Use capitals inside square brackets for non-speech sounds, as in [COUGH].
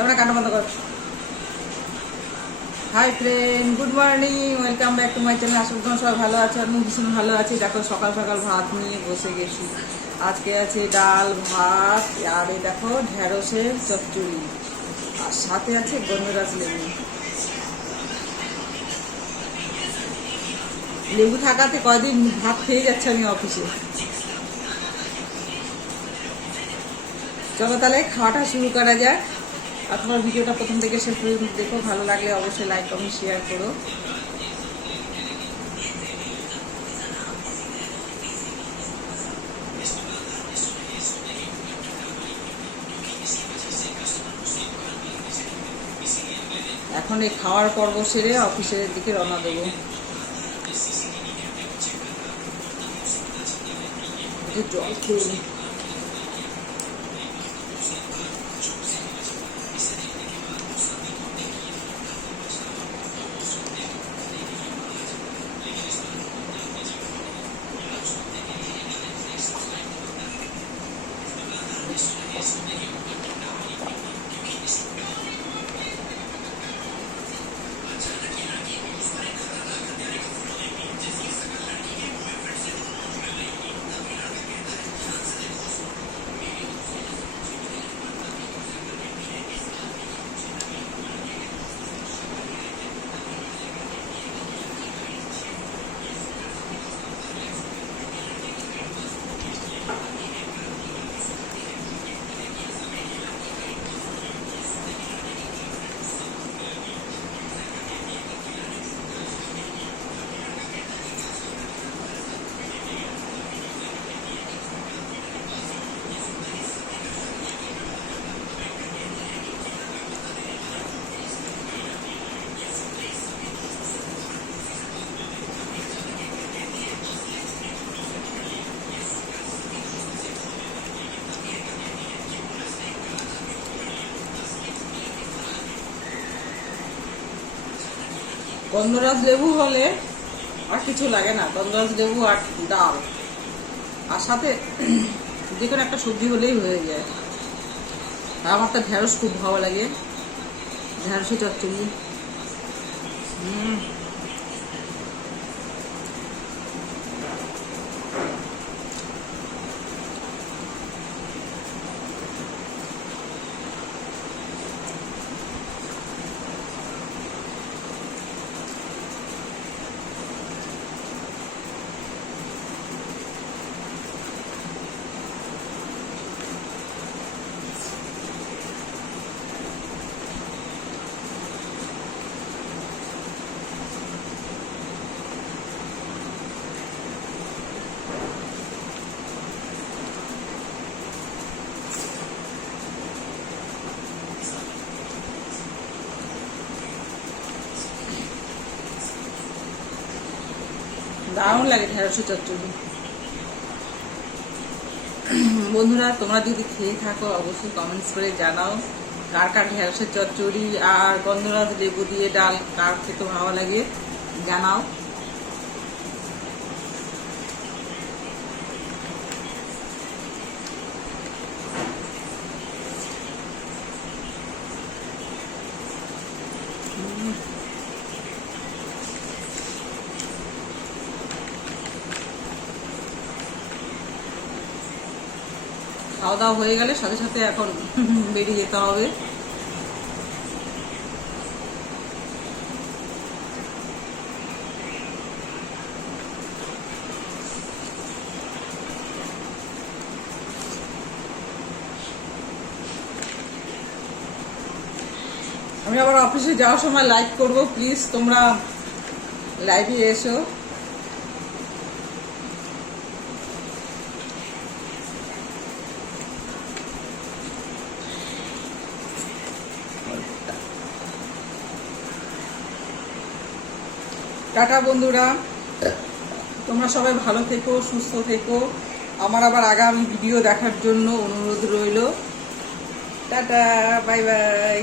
এবার কান্না বন্ধ কর। Hi friend good morning welcome back to my channel আশা করি সবাই ভালো আছো আমি ভীষণ ভালো আছি। দেখো, সকাল সকাল ভাত নিয়ে বসে গেছি। আজকে আছে ডাল, ভাত, আর এই দেখো ঢেঁড়সের চচ্চড়ি। আর সাথে আছে গন্ধরাজ লেবু। লেবু থাকাতে কয়দিন ভাত খেয়ে যাচ্ছে আমি অফিসে। চলো তাহলে খাওয়াটা শুরু করা যাক। আর তোমার ভিডিওটা প্রথম থেকে শেষ পর্যন্ত দেখো, ভালো লাগলে অবশ্যই লাইক কমেন্ট শেয়ার করো। এখন এই খাওয়ার পর্ব সেরে অফিসের দিকে রওনা দেবো। জল খেয়ে something you, you গন্ধরাজ লেবু হলে আর কিছু লাগে না। গন্ধরাজ লেবু আর ডাল। আর সাথে যে কোনো একটা সবজি হলেই হয়ে যায়। আমার তো ঢেঁড়স খুব ভালো লাগে। ঢেঁড়সই চচ্চড়ি। দারুণ লাগে ঢেঁড়সের চচ্চড়ি। বন্ধুরা, তোমরা যদি খেয়ে থাকো, অবশ্যই কমেন্টস করে জানাও কার কার ঢেঁড়সের চচ্চড়ি আর গন্ধরাজ লেবু দিয়ে ডাল কার খেতে ভালো লাগে জানাও। খাওয়া দাওয়া হয়ে গেলে সাথে সাথে এখন [LAUGHS] বেরিয়ে যেতে হবে। আমি আবার অফিসে যাওয়ার সময় লাইভ করব প্লিজ তোমরা লাইভে এসো। টাটা বন্ধুরা। তোমরা সবাই ভালো থেকো, সুস্থ থেকো। আমার আবার আগামী ভিডিও দেখার জন্য অনুরোধ রইল। Tata bye by